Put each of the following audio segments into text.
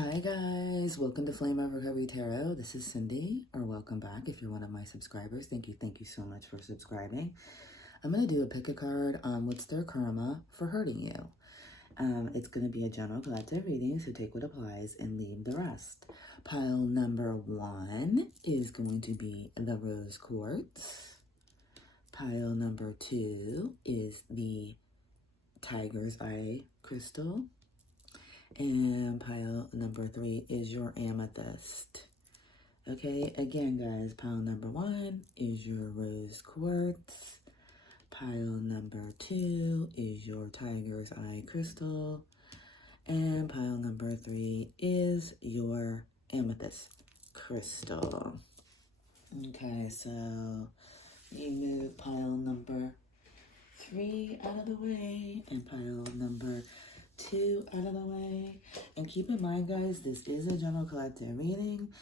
Hi guys, welcome to Flame of Recovery Tarot. This is Cindy, or welcome back if you're one of my subscribers. Thank you so much for subscribing. I'm going to do a pick a card on what's their karma for hurting you. It's going to be a general collective reading, so take what applies and leave the rest. Pile number 1 is going to be the Rose Quartz. Pile number 2 is the Tiger's Eye Crystal. And pile number 3 is your amethyst. Okay, again, guys, pile number 1 is your rose quartz. Pile number 2 is your tiger's eye crystal. And pile number 3 is your amethyst crystal. Okay, so you move pile number 3 out of the way and pile number 2 out of the way. And keep in mind, guys, this is a general collective reading.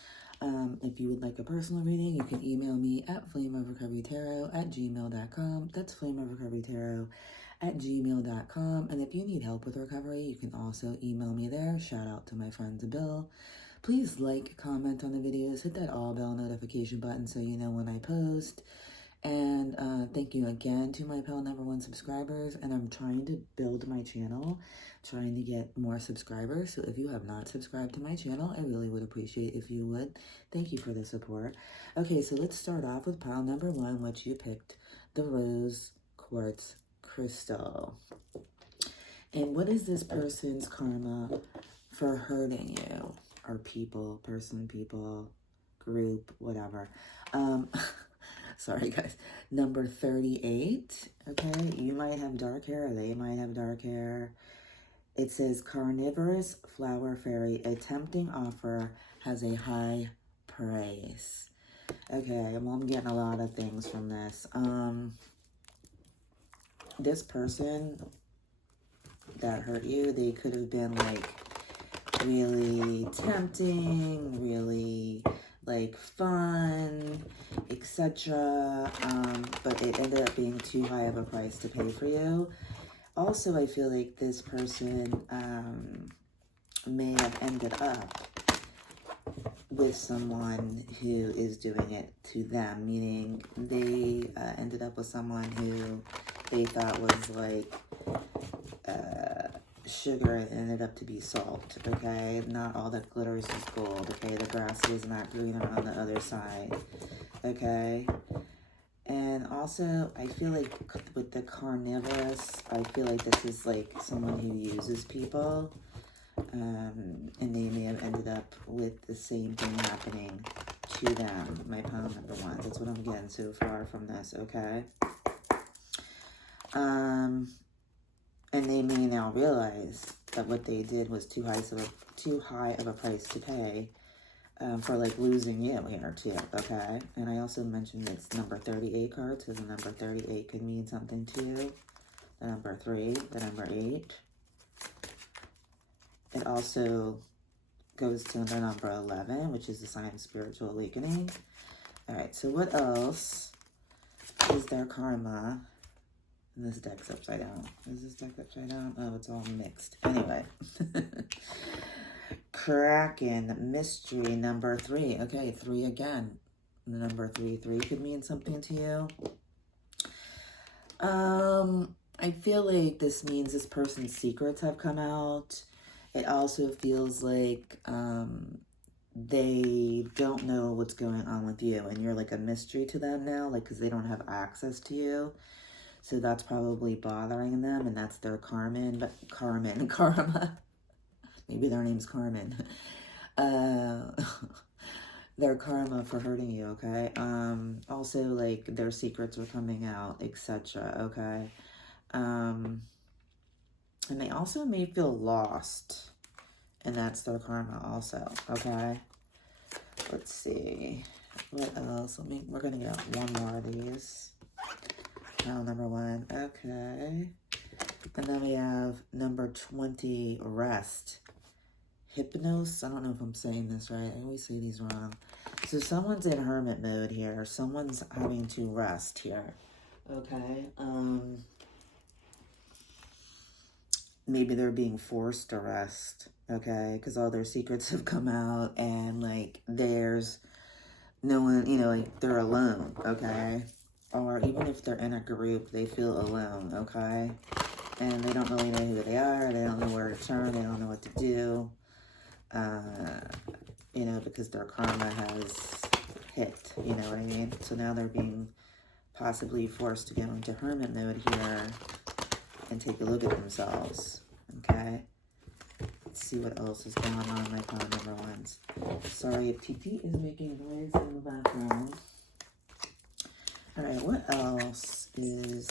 If you would like a personal reading, you can email me at flameofrecoverytarot@gmail.com. That's flameofrecoverytarot@gmail.com. And if you need help with recovery, you can also email me there. Shout out to my friend Bill. Please like, comment on the videos, hit that all bell notification button so you know when I post. And thank you again to my pile number 1 subscribers. And I'm trying to build my channel, trying to get more subscribers. So if you have not subscribed to my channel, I really would appreciate if you would. Thank you for the support. Okay, so let's start off with pile number 1, which you picked, the Rose Quartz Crystal. And what is this person's karma for hurting you? Or people, person, people, group, whatever. Sorry, guys. Number 38, okay? You might have dark hair, or they might have dark hair. It says, carnivorous flower fairy, a tempting offer has a high price. Okay, well, I'm getting a lot of things from this. This person that hurt you, they could have been, like, really tempting, really like fun, etc. But it ended up being too high of a price to pay for you. Also, I feel like this person may have ended up with someone who is doing it to them, meaning they ended up with someone who they thought was like sugar and ended up to be salt, okay? Not all that glitters is gold, okay? The grass is not greener on the other side, okay? And also, I feel like with the carnivorous, I feel like this is like someone who uses people, and they may have ended up with the same thing happening to them, my pile number 1. That's what I'm getting so far from this, okay? And they may now realize that what they did was too high of a price to pay for like losing you here too, okay? And I also mentioned it's number 38 card, so the number 38 could mean something to you. The number 3, the number 8. It also goes to the number 11, which is the sign of spiritual awakening. All right, so what else is their karma? And this deck's upside down. Is this deck upside down? Oh, it's all mixed. Anyway. Kraken mystery number 3. Okay, 3 again. The number 3 could mean something to you. I feel like this means this person's secrets have come out. It also feels like they don't know what's going on with you, and you're like a mystery to them now, like because they don't have access to you. So that's probably bothering them, and that's their karma. Maybe their name's Carmen. Their karma for hurting you, okay? Also, like, their secrets are coming out, etc., okay? And they also may feel lost, and that's their karma also, okay? Let's see. What else? We're going to get one more of these. Pile number 1, okay. And then we have number 20, rest. Hypnos, I don't know if I'm saying this right. I always say these wrong. So someone's in hermit mode here. Someone's having to rest here, okay. maybe they're being forced to rest, okay? Because all their secrets have come out, and like there's no one, you know, like they're alone, okay? Or even if they're in a group, they feel alone, okay? And they don't really know who they are, they don't know where to turn, they don't know what to do, you know, because their karma has hit, you know what I mean? So now they're being possibly forced to go into hermit mode here and take a look at themselves, okay? Let's see what else is going on, my pile number ones. Sorry if TT is making noise in the background. All right, what else is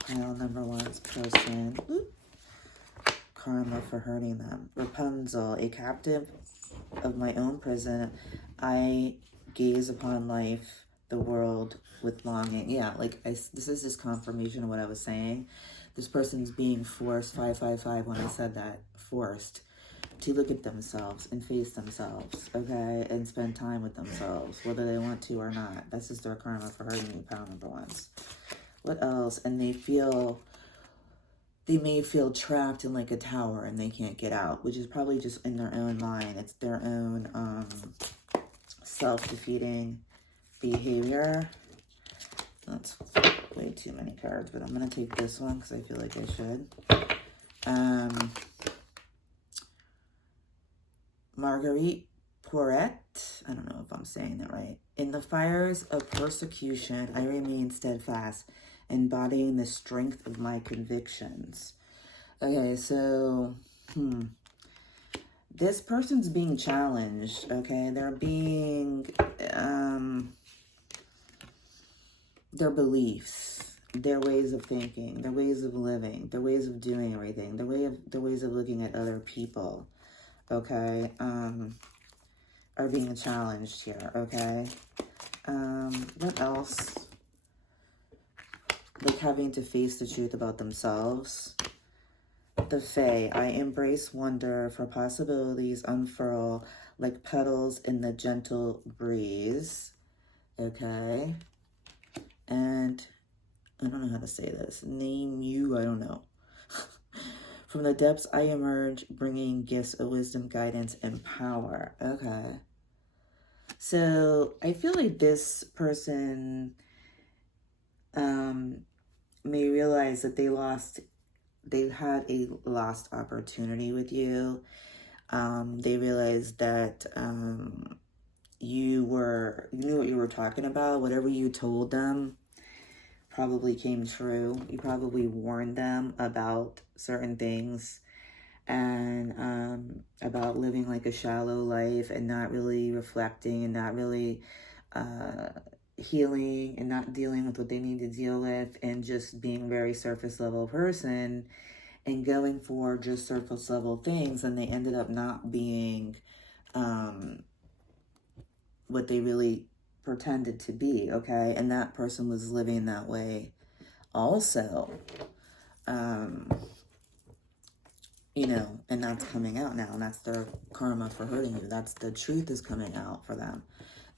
pile number one's person? Karma for hurting them. Rapunzel, a captive of my own prison, I gaze upon life, the world with longing. Yeah, like this is just confirmation of what I was saying. This person's being forced, 555, when I said that, forced to look at themselves and face themselves, okay, and spend time with themselves, whether they want to or not. That's just their karma for hurting you, pile number ones. What else? And they may feel trapped in like a tower and they can't get out, which is probably just in their own mind. It's their own self-defeating behavior. That's way too many cards, but I'm going to take this one because I feel like I should. Marguerite Porret, I don't know if I'm saying that right. In the fires of persecution, I remain steadfast, embodying the strength of my convictions. Okay, so, this person's being challenged, okay? They're being, their beliefs, their ways of thinking, their ways of living, their ways of doing everything, their ways of looking at other people, okay, are being challenged here, okay? What else? Like having to face the truth about themselves. The Fae, I embrace wonder, for possibilities unfurl like petals in the gentle breeze, okay? And I don't know how to say this. Name you, I don't know. From the depths I emerge, bringing gifts of wisdom, guidance, and power. Okay. So I feel like this person may realize that they had a lost opportunity with you. They realized that you knew what you were talking about. Whatever you told them probably came true. You probably warned them about certain things and about living like a shallow life and not really reflecting and not really healing and not dealing with what they need to deal with and just being a very surface level person and going for just surface level things, and they ended up not being what they really pretended to be, okay? And that person was living that way also. You know, and that's coming out now, and that's their karma for hurting you. That's the truth is coming out for them.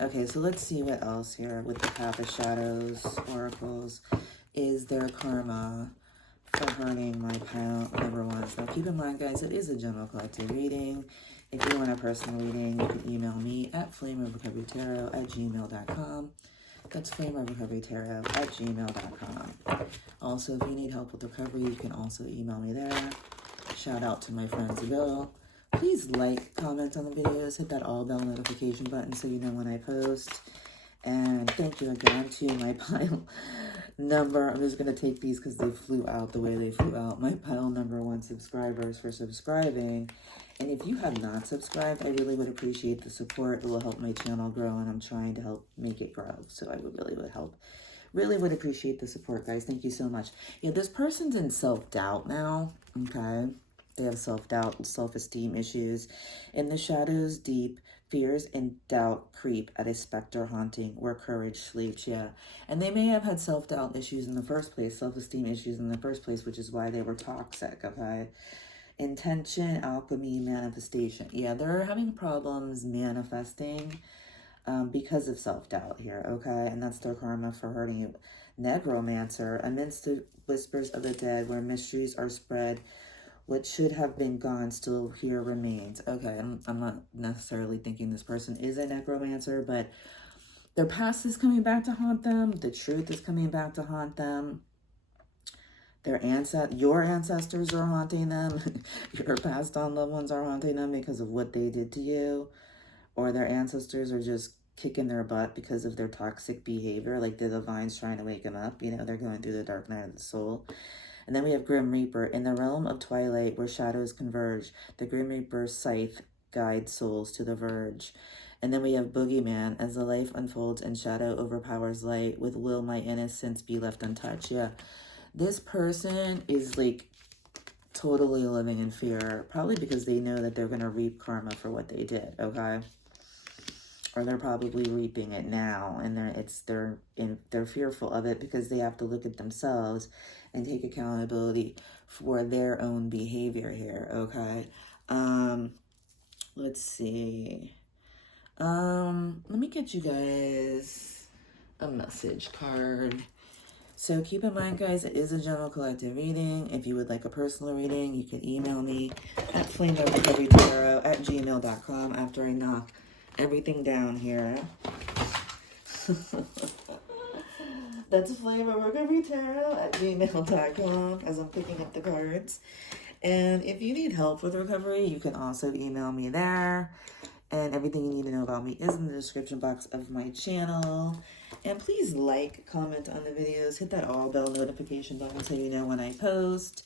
Okay, so let's see what else here with the Path of Shadows oracles is their karma for hurting my pile number ones. Now, keep in mind, guys, it is a general collective reading. If you want a personal reading, you can email me at flameofrecoverytarot@gmail.com. That's flameofrecoverytarot@gmail.com. Also, if you need help with recovery, you can also email me there. Shout out to my friend Isabel. Please like, comment on the videos, hit that all bell notification button so you know when I post. And thank you again to my pile number. I'm just going to take these because they flew out the way they flew out. My pile number one subscribers for subscribing. And if you have not subscribed, I really would appreciate the support. It will help my channel grow, and I'm trying to help make it grow. So I really would appreciate the support, guys. Thank you so much. Yeah, this person's in self-doubt now, okay? They have self-doubt and self-esteem issues. In the shadows deep, fears and doubt creep at a specter haunting where courage sleeps, yeah. And they may have had self-doubt issues in the first place, self-esteem issues in the first place, which is why they were toxic, okay? Intention, alchemy, manifestation. Yeah, they're having problems manifesting because of self-doubt here, okay? And that's their karma for hurting you. Necromancer, amidst the whispers of the dead, where mysteries are spread, What should have been gone still here remains. Okay, I'm not necessarily thinking this person is a necromancer, but their past is coming back to haunt them. The truth is coming back to haunt them. Your ancestors are haunting them. Your passed on loved ones are haunting them because of what they did to you. Or their ancestors are just kicking their butt because of their toxic behavior. Like the divine's trying to wake them up. You know, they're going through the dark night of the soul. And then we have Grim Reaper. In the realm of twilight where shadows converge, the Grim Reaper's scythe guides souls to the verge. And then we have Boogeyman. As the life unfolds and shadow overpowers light, with will my innocence be left untouched? Yeah. This person is like totally living in fear, probably because they know that they're going to reap karma for what they did, okay? Or they're probably reaping it now, and they're fearful of it because they have to look at themselves and take accountability for their own behavior here, okay? Let's see. Let me get you guys a message card. So keep in mind, guys, it is a general collective reading. If you would like a personal reading, you can email me at flameovercoverytarot@gmail.com after I knock everything down here. That's flameovercoverytarot@gmail.com as I'm picking up the cards. And if you need help with recovery, you can also email me there. And everything you need to know about me is in the description box of my channel. And please like, comment on the videos, hit that all bell notification button so you know when I post.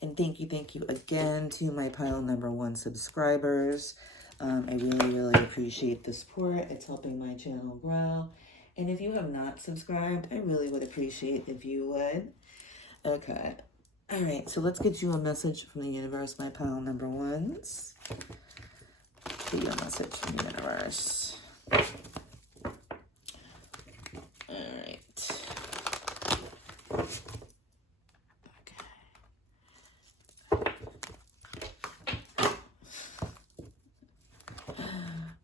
And thank you again to my pile number 1 subscribers. I really appreciate the support. It's helping my channel grow. And if you have not subscribed, I really would appreciate if you would. Okay. All right, so let's get you a message from the universe, my pile number 1s. Get you a message from the universe. All right. Okay.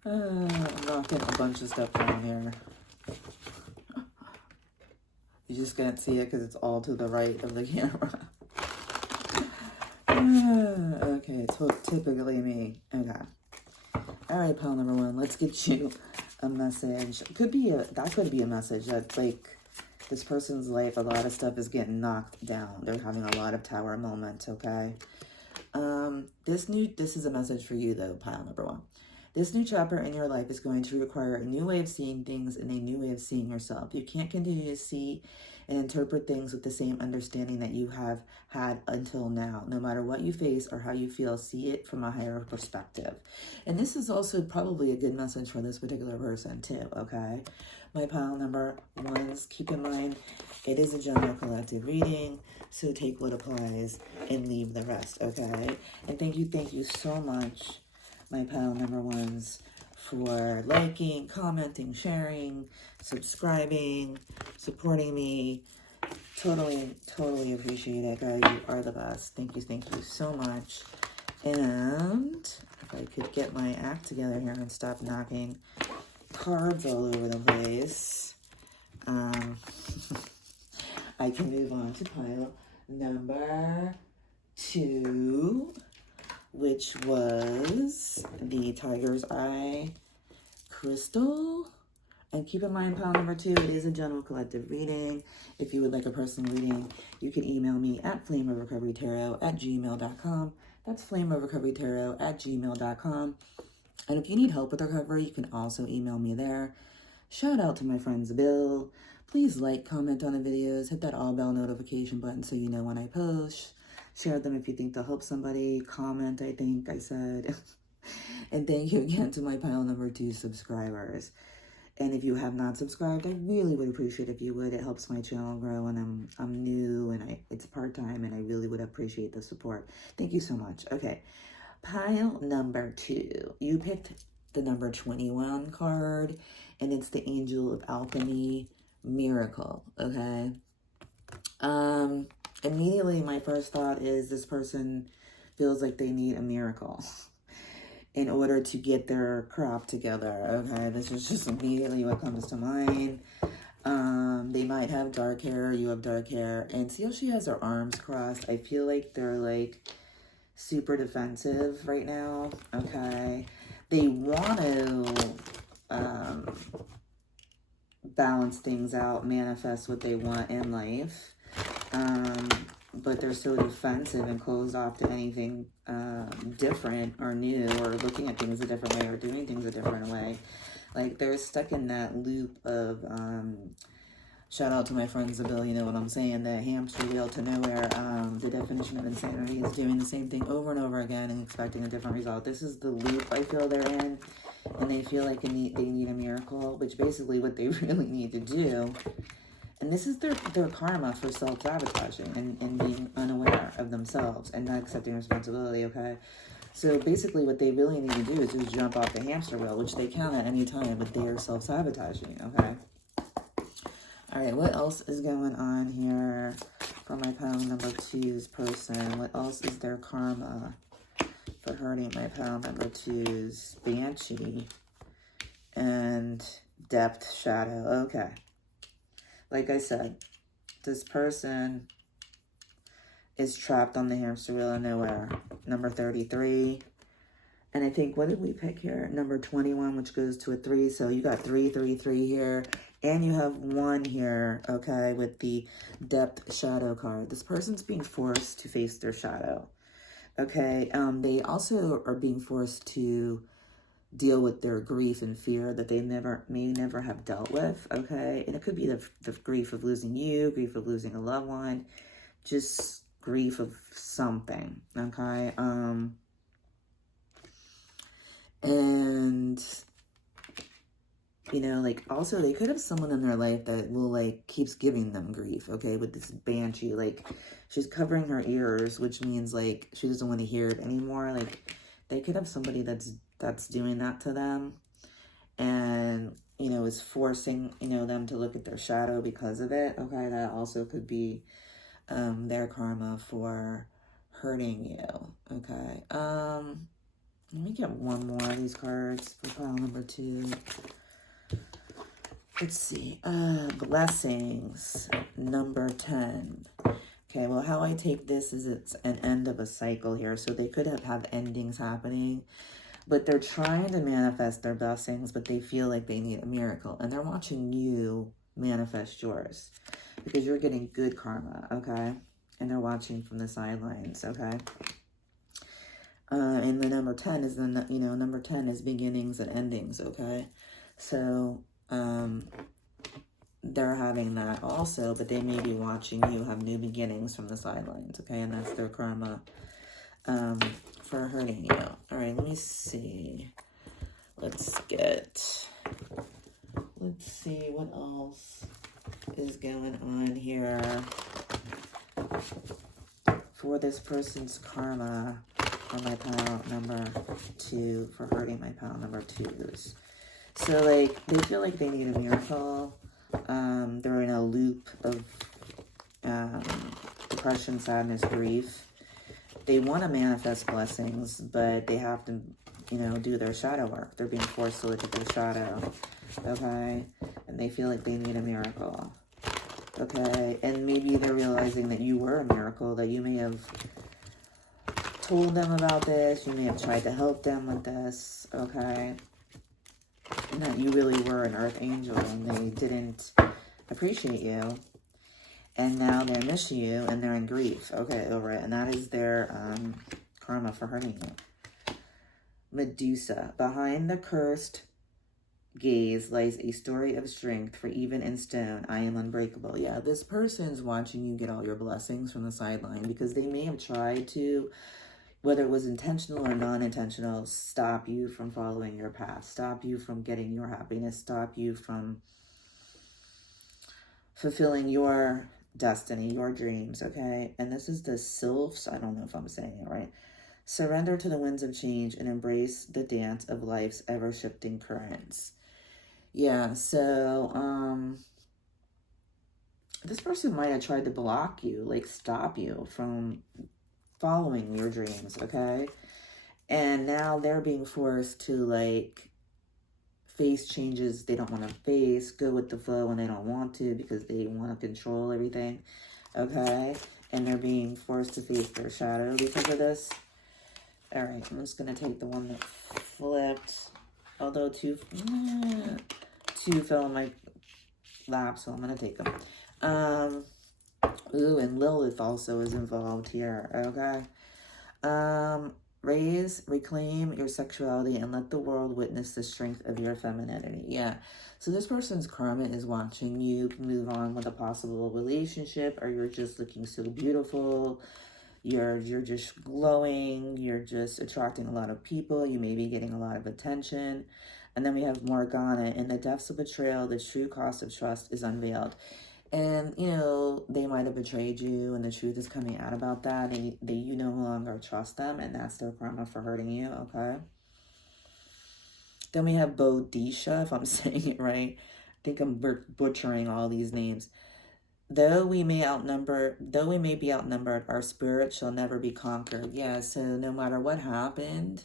I'm knocking a bunch of stuff down here. You just can't see it because it's all to the right of the camera. Okay, typically me. Okay. All right, pile number 1, let's get you a message. That could be a message that, like, this person's life, a lot of stuff is getting knocked down. They're having a lot of tower moments, okay? This is a message for you, though, pile number 1. This new chapter in your life is going to require a new way of seeing things and a new way of seeing yourself. You can't continue to see and interpret things with the same understanding that you have had until now. No matter what you face or how you feel, see it from a higher perspective. And this is also probably a good message for this particular person too, okay? My pile number 1s, keep in mind, it is a general collective reading, so take what applies and leave the rest, okay? And thank you so much, my pile number 1s, for liking, commenting, sharing, subscribing, supporting me. Totally appreciate it, guys. You are the best. Thank you so much. And if I could get my act together here and stop knocking cards all over the place, I can move on to pile number 2, which was the Tiger's Eye crystal. And keep in mind, pile number 2, it is a general collective reading. If you would like a personal reading, you can email me at flameovercoverytarot@gmail.com. That's flameovercoverytarot@gmail.com. And if you need help with recovery, you can also email me there. Shout out to my friends Bill. Please like, comment on the videos, hit that all bell notification button so you know when I post. Share them if you think they'll help somebody. Comment, I think I said. And thank you again to my pile number 2 subscribers. And if you have not subscribed, I really would appreciate if you would. It helps my channel grow, and I'm new, and it's part-time, and I really would appreciate the support. Thank you so much. Okay, pile number 2. You picked the number 21 card, and it's the Angel of Alchemy Miracle, okay? Immediately, my first thought is this person feels like they need a miracle in order to get their crop together, okay? This is just immediately what comes to mind. They might have dark hair, you have dark hair, and see how she has her arms crossed? I feel like they're like super defensive right now, okay? They want to balance things out, manifest what they want in life, but they're so defensive and closed off to anything different or new, or looking at things a different way, or doing things a different way. Like, they're stuck in that loop of, shout out to my friend Zabil, you know what I'm saying, the hamster wheel to nowhere. The definition of insanity is doing the same thing over and over again and expecting a different result. This is the loop I feel they're in, and they feel like they need a miracle, which basically what they really need to do. And this is their karma for self-sabotaging and being unaware of themselves and not accepting responsibility, okay? So basically what they really need to do is just jump off the hamster wheel, which they can at any time, but they are self-sabotaging, okay? All right, what else is going on here for my pile number 2's person? What else is their karma for hurting my pile number 2's Banshee and Depth Shadow? Okay. Like I said, this person is trapped on the hamster wheel of nowhere. Number 33. And I think, what did we pick here? Number 21, which goes to a 3. So you got 3, 3, 3 here. And you have 1 here, okay, with the Depth Shadow card. This person's being forced to face their shadow, okay? They also are being forced to deal with their grief and fear that they may never have dealt with, okay? And it could be the grief of losing you, grief of losing a loved one, just grief of something, okay? And, you know, like, also they could have someone in their life that will, like, keeps giving them grief, okay, with this Banshee. Like, she's covering her ears, which means, like, she doesn't want to hear it anymore. Like, they could have somebody that's doing that to them, and, you know, is forcing, you know, them to look at their shadow because of it, okay? That also could be their karma for hurting you, okay? Let me get one more of these cards for pile number 2. Let's see. Blessings, number 10. Okay, well, how I take this is it's an end of a cycle here. So they could have endings happening, but they're trying to manifest their blessings, but they feel like they need a miracle. And they're watching you manifest yours because you're getting good karma, okay? And they're watching from the sidelines, okay? And the number 10 is number 10 is beginnings and endings, okay? So, they're having that also, but they may be watching you have new beginnings from the sidelines, okay? And that's their karma for hurting you. All right, let me see. Let's see what else is going on here for this person's karma on my pile number 2 for hurting my pile number 2's. So, like, they feel like they need a miracle. They're in a loop of depression, sadness, grief. They want to manifest blessings, but they have to, you know, do their shadow work. They're being forced to look at their shadow, okay? And they feel like they need a miracle, okay? And maybe they're realizing that you were a miracle, that you may have told them about this, you may have tried to help them with this, okay? And that you really were an earth angel and they didn't appreciate you. And now they miss you and they're in grief, okay, over it. And that is their karma for hurting you. Medusa. Behind the cursed gaze lies a story of strength, for even in stone, I am unbreakable. Yeah, this person's watching you get all your blessings from the sideline because they may have tried to, whether it was intentional or non-intentional, stop you from following your path, stop you from getting your happiness, stop you from fulfilling your destiny, your dreams, okay? And this is the sylphs. I don't know if I'm saying it right. Surrender to the winds of change and embrace the dance of life's ever-shifting currents. Yeah, so, this person might have tried to block you, like stop you from following your dreams, okay? And now they're being forced to, like, face changes they don't want to face, go with the flow when they don't want to because they want to control everything, okay? And they're being forced to face their shadow because of this. All right, I'm just going to take the one that flipped. Although two fell in my lap, so I'm going to take them. Ooh, and Lilith also is involved here, okay? Raise, reclaim your sexuality, and let the world witness the strength of your femininity. Yeah. So this person's karma is watching you move on with a possible relationship, or you're just looking so beautiful. You're just glowing. You're just attracting a lot of people. You may be getting a lot of attention. And then we have Morgana. In the depths of betrayal, the true cost of trust is unveiled. And, you know, they might have betrayed you, and the truth is coming out about that, and you no longer trust them, and that's their karma for hurting you, okay? Then we have Bodhisha, if I'm saying it right. I think I'm butchering all these names. Though we may be outnumbered, our spirit shall never be conquered. Yeah, so no matter what happened,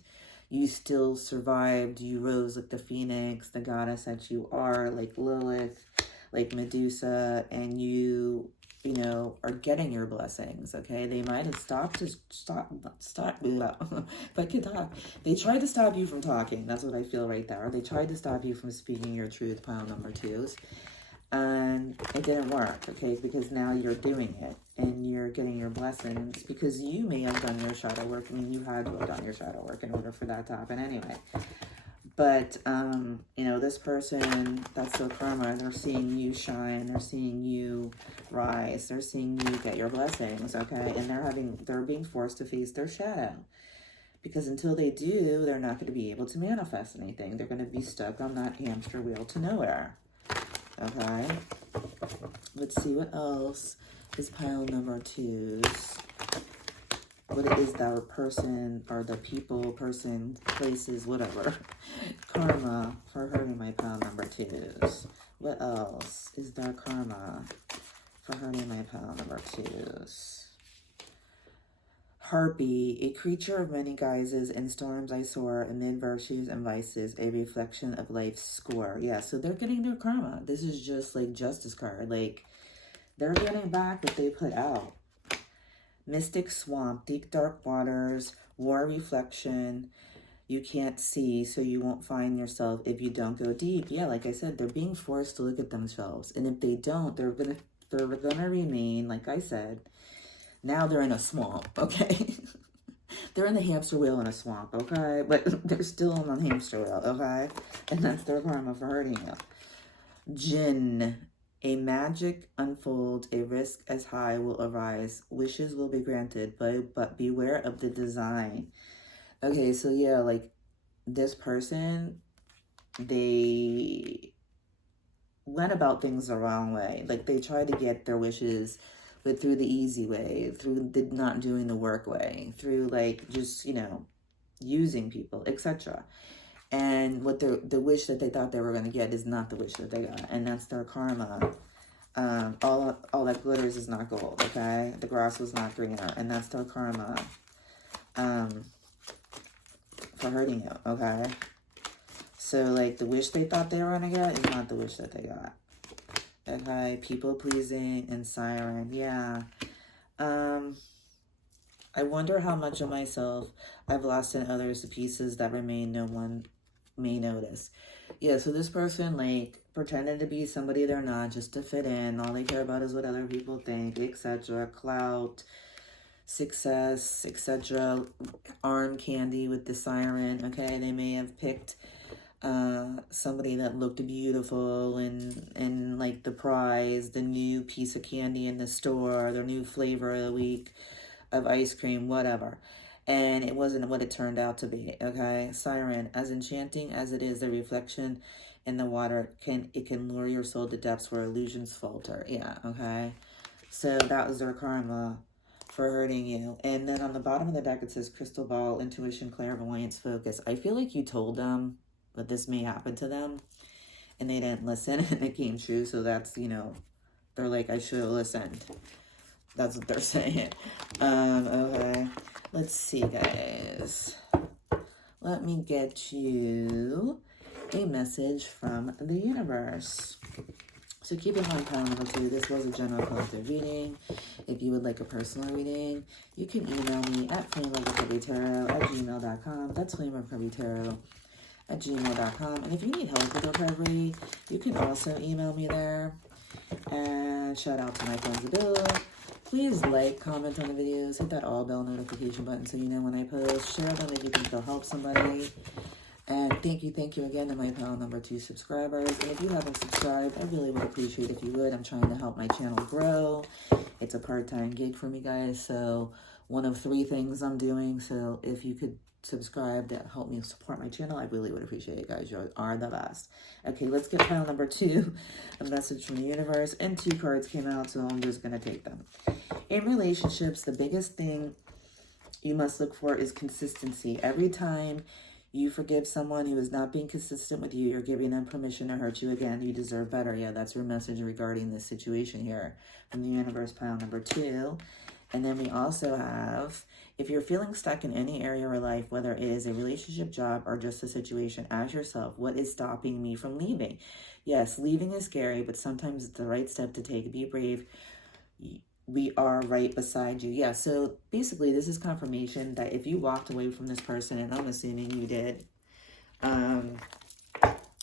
you still survived. You rose like the phoenix, the goddess that you are, like Lilith, like Medusa, and you know, are getting your blessings, okay? They might have if I could talk. They tried to stop you from talking. That's what I feel right there. They tried to stop you from speaking your truth, pile number 2s. And it didn't work, okay? Because now you're doing it, and you're getting your blessings, because you may have done your shadow work. I mean, you had to have done your shadow work in order for that to happen anyway. But, you know, this person, that's their karma. They're seeing you shine. They're seeing you rise. They're seeing you get your blessings, okay? And they're being forced to face their shadow. Because until they do, they're not going to be able to manifest anything. They're going to be stuck on that hamster wheel to nowhere, okay? Let's see what else is pile number 2s. What is that person or the people, person, places, whatever. Karma for hurting my pile number 2s. What else is there karma for hurting my pile number 2s? Harpy, a creature of many guises and storms I soar amid virtues and vices, a reflection of life's score. Yeah, so they're getting their karma. This is just like Justice card. Like, they're getting back what they put out. Mystic swamp, deep dark waters, war reflection. You can't see, so you won't find yourself if you don't go deep. Yeah, like I said, they're being forced to look at themselves. And if they don't, they're gonna remain, like I said, now they're in a swamp, okay? They're in the hamster wheel in a swamp, okay? But they're still on the hamster wheel, okay? And that's their karma for hurting you. Jinn. A magic unfolds, a risk as high will arise. Wishes will be granted, but beware of the design. Okay, so yeah, like this person, they went about things the wrong way. Like they tried to get their wishes, but through the easy way, through the not doing the work way, through like just, you know, using people, etc. And what the wish that they thought they were going to get is not the wish that they got. And that's their karma. All that glitters is not gold, okay? The grass was not greener. And that's their karma for hurting you, okay? So, like, the wish they thought they were going to get is not the wish that they got. Okay? People-pleasing and siren. Yeah. I wonder how much of myself I've lost in others, the pieces that remain no one may notice. Yeah, so this person, like, pretended to be somebody they're not just to fit in. All they care about is what other people think, etc. Clout, success, etc. Arm candy with the siren, okay? They may have picked somebody that looked beautiful and like the prize, the new piece of candy in the store, their new flavor of the week of ice cream, whatever. And it wasn't what it turned out to be, okay? Siren, as enchanting as it is, the reflection in the water, it can lure your soul to depths where illusions falter. Yeah, okay? So that was their karma for hurting you. And then on the bottom of the deck, it says crystal ball, intuition, clairvoyance, focus. I feel like you told them that this may happen to them, and they didn't listen, and it came true. So that's, you know, they're like, I should have listened. That's what they're saying. Okay. Let's see, guys. Let me get you a message from the universe. So keep in mind, pile number 2, this was a general collective reading. If you would like a personal reading, you can email me at flameofrecoverytarot@gmail.com. That's flameofrecoverytarot@gmail.com. And if you need help with recovery, you can also email me there. And shout out to my friends Bill. Please like, comment on the videos, hit that all bell notification button so you know when I post. Share them if you think they'll help somebody. And thank you again to my pile number 2 subscribers. And if you haven't subscribed, I really would appreciate if you would. I'm trying to help my channel grow. It's a part-time gig for me, guys. So one of 3 things I'm doing. So if you could subscribe to help me support my channel, I really would appreciate it, guys. You are the best. Okay, let's get pile number 2, a message from the universe. And 2 cards came out, so I'm just going to take them. In relationships, the biggest thing you must look for is consistency. Every time you forgive someone who is not being consistent with you, you're giving them permission to hurt you again. You deserve better. Yeah, that's your message regarding this situation here from the universe, pile number 2. And then we also have, if you're feeling stuck in any area of your life, whether it is a relationship, job, or just a situation, ask yourself, what is stopping me from leaving? Yes, leaving is scary, but sometimes it's the right step to take. Be brave. We are right beside you. Yeah, so basically this is confirmation that if you walked away from this person, and I'm assuming you did,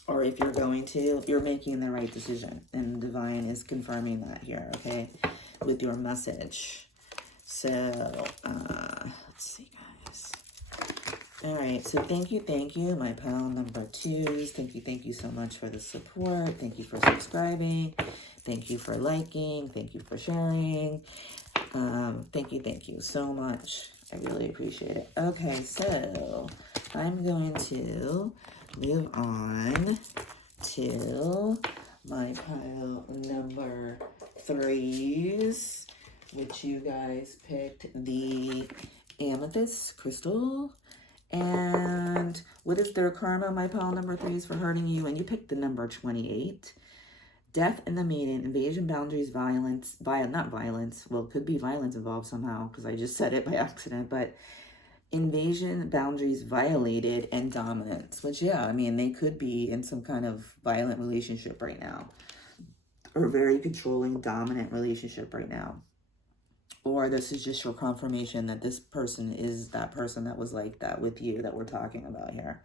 or if you're going to, you're making the right decision. And Divine is confirming that here, okay, with your message. So, let's see, guys. All right, so thank you, my pile number 2s. Thank you so much for the support. Thank you for subscribing. Thank you for liking. Thank you for sharing. Thank you so much. I really appreciate it. Okay, so I'm going to move on to my pile number 3s, which you guys picked the amethyst crystal. And what is their karma, my pile number 3s, for hurting you? And you picked the number 28. Death in the Maiden, invasion, boundaries, violence, not violence, well, it could be violence involved somehow, because I just said it by accident, but invasion, boundaries violated, and dominance, which, yeah, I mean, they could be in some kind of violent relationship right now, or very controlling, dominant relationship right now. Or this is just your confirmation that this person is that person that was like that with you that we're talking about here.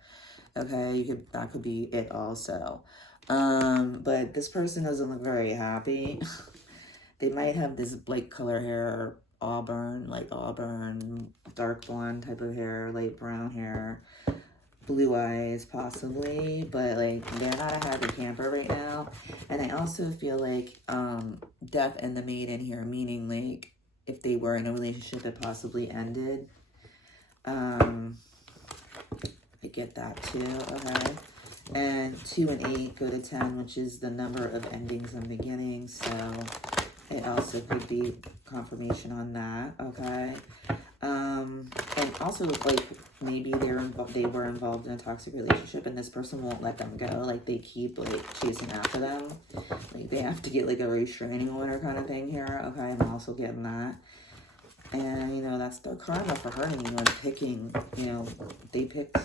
Okay, that could be it also. But this person doesn't look very happy. They might have this light color hair, auburn, dark blonde type of hair, light brown hair, blue eyes possibly, but like they're not a happy camper right now. And I also feel like death and the maiden here, meaning like if they were in a relationship it possibly ended. I get that too, okay? And 2 and 8 go to 10, which is the number of endings and beginnings. So it also could be confirmation on that, okay? And also, like, maybe they were involved in a toxic relationship and this person won't let them go. Like, they keep, like, chasing after them. Like, they have to get, like, a restraining order kind of thing here, okay? I'm also getting that. And, you know, that's their karma for hurting you and picking, you know, they picked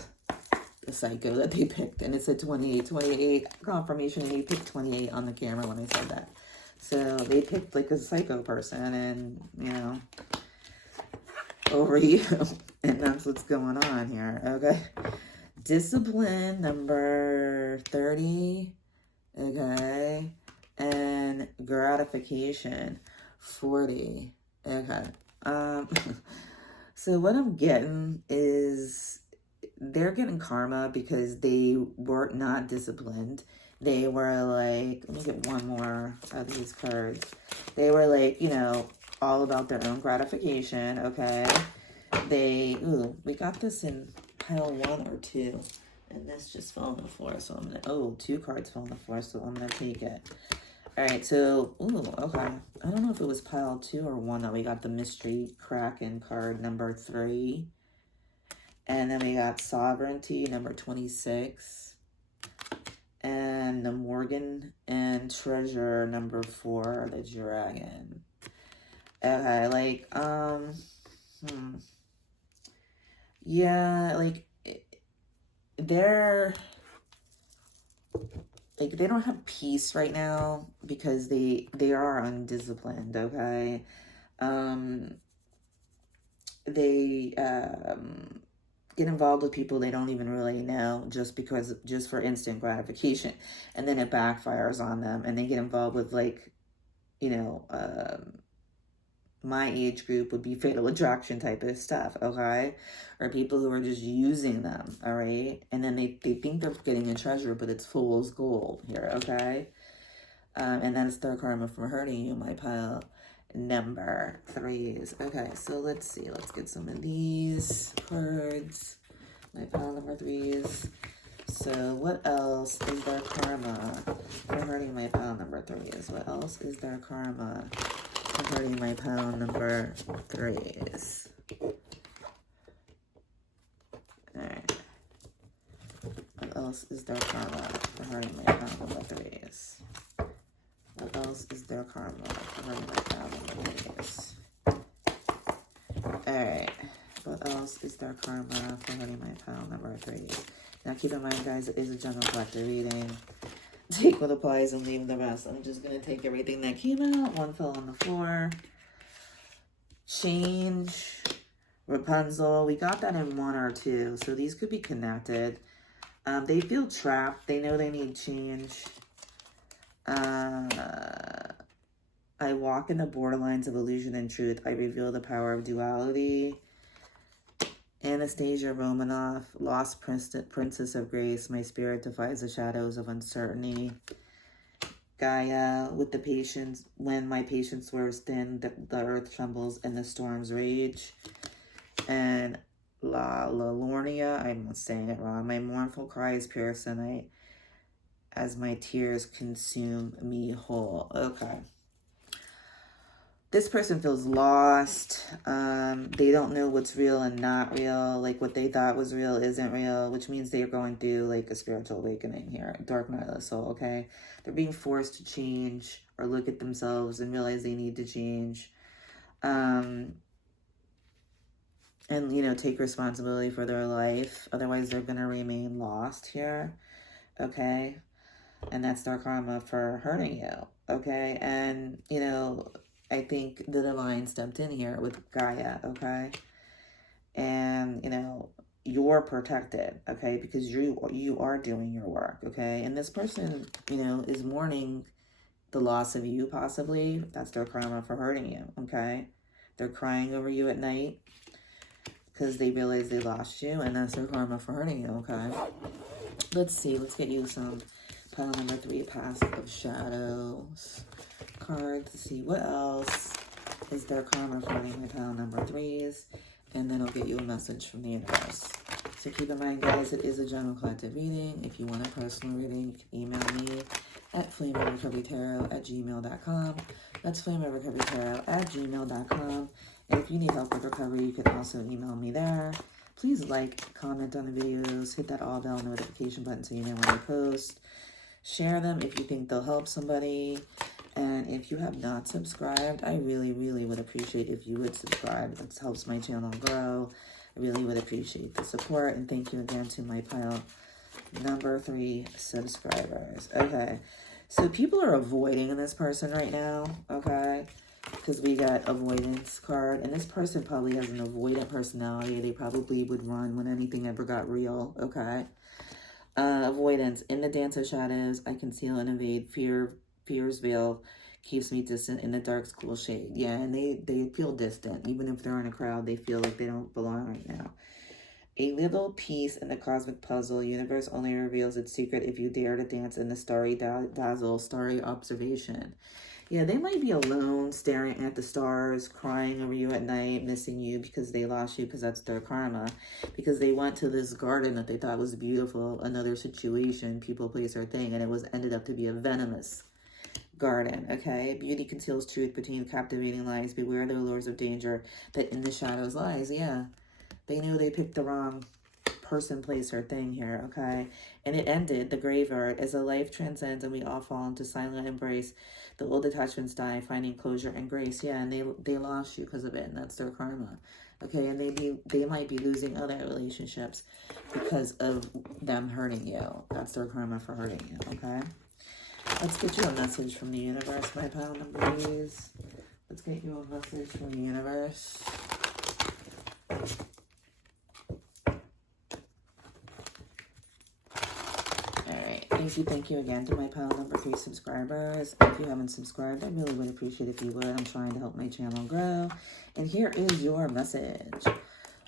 the psycho that they picked. And it said 28 confirmation, and they picked 28 on the camera when I said that. So they picked, like, a psycho person and, you know, over you. And that's what's going on here, okay? Discipline, number 30, okay? And gratification, 40, okay? So what I'm getting is they're getting karma because they were not disciplined. They were like, let me get one more of these cards. They were like, you know, all about their own gratification, okay? We got this in pile 1 or 2. And this just fell on the floor, so I'm gonna, 2 cards fell on the floor, so I'm gonna take it. Alright, so, okay. I don't know if it was pile 2 or 1 that we got the Mystery Kraken card, number 3. And then we got Sovereignty, number 26. And the Morgan and Treasure, number 4, the Dragon. Okay, like, yeah, like, they're like, they don't have peace right now because they are undisciplined, okay? They get involved with people they don't even really know just for instant gratification, and then it backfires on them, and they get involved with, like, you know, my age group would be fatal attraction type of stuff, okay? Or people who are just using them, all right? And then they think they're getting a treasure, but it's fool's gold here, okay? And that's their karma for hurting you, my pile number 3s. Okay, so let's see. Let's get some of these cards. My pile number 3s. So what else is their karma for hurting my pile number 3s? What else is their karma for hurting my pile number 3s? Alright. What else is their karma for hurting my pile number 3s? What else is their karma for hurting my pile number 3s? Alright. What else is their karma for hurting my pile number 3s? Now keep in mind, guys, it is a general collective reading. Take what applies and leave the rest. I'm just going to take everything that came out. One fell on the floor. Change. Rapunzel. We got that in 1 or 2. So these could be connected. They feel trapped. They know they need change. I walk in the borderlines of illusion and truth. I reveal the power of duality. Anastasia Romanoff, Lost Princess of Grace. My spirit defies the shadows of uncertainty. Gaia, with the patience, when my patience wears thin, the earth trembles and the storms rage. And La Lornia, I'm saying it wrong. My mournful cries pierce the night as my tears consume me whole. Okay. This person feels lost. They don't know what's real and not real. Like, what they thought was real isn't real, which means they're going through, like, a spiritual awakening here. Dark night of the soul, okay? They're being forced to change or look at themselves and realize they need to change. And, you know, take responsibility for their life. Otherwise, they're going to remain lost here, okay? And that's their karma for hurting you, okay? And, you know, I think the divine stepped in here with Gaia, okay? And, you know, you're protected, okay? Because you are doing your work, okay? And this person, you know, is mourning the loss of you, possibly. That's their karma for hurting you, okay? They're crying over you at night because they realize they lost you, and that's their karma for hurting you, okay? Let's see. Let's get you some pile number 3, Past of Shadows cards to see what else is their karma for hurting my pile number 3s, and then I'll get you a message from the universe. So keep in mind, guys, it is a general collective reading. If you want a personal reading, you can email me at flameoverrecoverytarot@gmail.com. That's flameoverrecoverytarot@gmail.com. And if you need help with recovery, you can also email me there. Please like, comment on the videos, hit that all bell notification button so you know when I post. Share them if you think they'll help somebody. And if you have not subscribed, I really, really would appreciate if you would subscribe. That helps my channel grow. I really would appreciate the support. And thank you again to my pile number 3 subscribers. Okay. So people are avoiding this person right now. Okay. Because we got avoidance card. And this person probably has an avoidant personality. They probably would run when anything ever got real. Okay. Avoidance. In the dance of shadows, I conceal and evade. Fear's veil keeps me distant in the dark school shade. Yeah, and they feel distant. Even if they're in a crowd, they feel like they don't belong right now. A little piece in the cosmic puzzle. Universe only reveals its secret if you dare to dance in the starry dazzle, starry observation. Yeah, they might be alone, staring at the stars, crying over you at night, missing you because they lost you, because that's their karma. Because they went to this garden that they thought was beautiful, another situation, people, place, or thing, and it ended up to be a venomous garden, okay? Beauty conceals truth between captivating lies. Beware the allures of danger that in the shadows lies. Yeah, they knew they picked the wrong person, place, or thing here, okay? And it ended, the graveyard, as a life transcends and we all fall into silent embrace. The old attachments die, finding closure and grace. Yeah, and they lost you because of it, and that's their karma, okay? And they might be losing other relationships because of them hurting you. That's their karma for hurting you, okay? Let's get you a message from the universe, my pile number-ies. Let's get you a message from the universe. Alright, thank you again to my pile number 3 subscribers. If you haven't subscribed, I really would appreciate if you would. I'm trying to help my channel grow. And here is your message.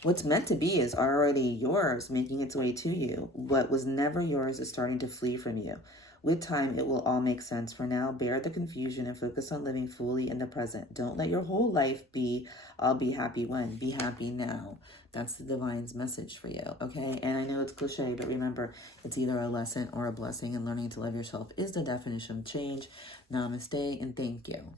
What's meant to be is already yours, making its way to you. What was never yours is starting to flee from you. With time, it will all make sense. For now, bear the confusion and focus on living fully in the present. Don't let your whole life be, I'll be happy when. Be happy now. That's the divine's message for you, okay? And I know it's cliche, but remember, it's either a lesson or a blessing, and learning to love yourself is the definition of change. Namaste, and thank you.